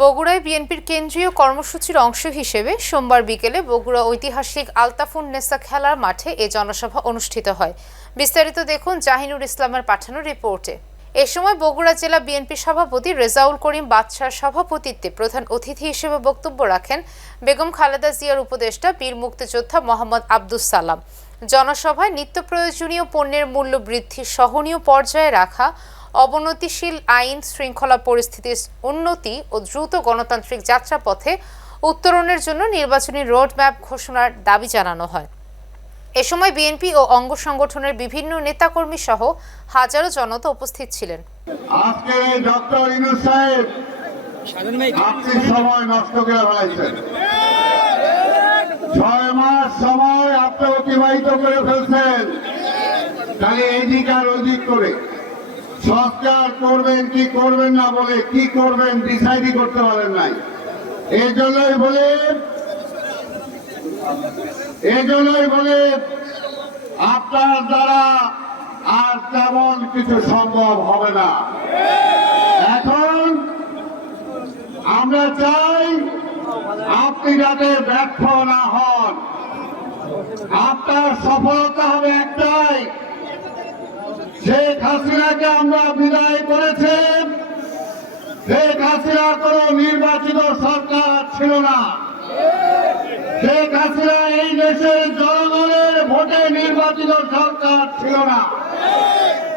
বগুড়ায় বিএনপির কেন্দ্রীয় কর্মসূচির অংশ হিসেবে সোমবার বিকেলে বগুড়া ঐতিহাসিক আলতাফুন নেসা খেলার মাঠে এ জনসভা অনুষ্ঠিত হয়। বিস্তারিত দেখুন জাহিনুর ইসলামের পাঠানো রিপোর্টে। এ সময় বগুড়া জেলা বিএনপি সভাপতি রেজাউল করিম বাদশার সভাপতিত্বে প্রধান অতিথি হিসেবে বক্তব্য রাখেন বেগম খালেদা জিয়ার উপদেষ্টা বীর মুক্তিযোদ্ধা মোহাম্মদ আব্দুস সালাম। জনসভায় নিত্য প্রয়োজনীয় পণ্যের মূল্য বৃদ্ধি, সহনীয় পর্যায়ে রাখা অবনতিশীল আইন শৃঙ্খলা পরিস্থিতির উন্নতি ও দ্রুত গণতান্ত্রিক যাত্রাপথে উত্তরণের জন্য নির্বাচনী রোডম্যাপ ঘোষণার দাবি জানানো হয়। এ সময় বিএনপি ও অঙ্গ সংগঠনের বিভিন্ন নেতাকর্মী সহ হাজারো জনতা উপস্থিত ছিলেন। আজকে এই ডক্টর ইনুস সাহেব আপনি সময় নষ্ট করে ফেলাইছেন ছয় মাস সময় আপনি অতিবাহিত করে ফেলছেন। তাহলে এদিক আর ওদিক করে। সংস্কার করবেন, কি করবেন না বলে, কি করবেন ডিসাইডই করতে পারেন নাই। এই জন্যই বলে এই জন্যই বলে, আপনার দ্বারা আর তেমন কিছু সম্ভব হবে না। এখন আমরা চাই আপনি যাতে ব্যর্থ না হন। আপনার সফলতা শেখ হাসিনাকে আমরা বিদায় করেছে। শেখ হাসিনা কোন নির্বাচিত সরকার ছিল না। শেখ হাসিনা এই দেশের জনগণের ভোটে নির্বাচিত সরকার ছিল না।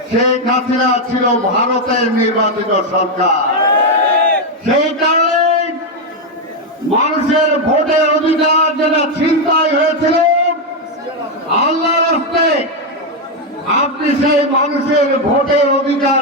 শেখ হাসিনা ছিল ভারতের নির্বাচিত সরকার সেই কারণে মানুষের ভোটের অধিকার যেটা চিন্তাই হয়েছিল আল্লাহ রাস্তে আপনি সেই মানুষের ভোটের অধিকার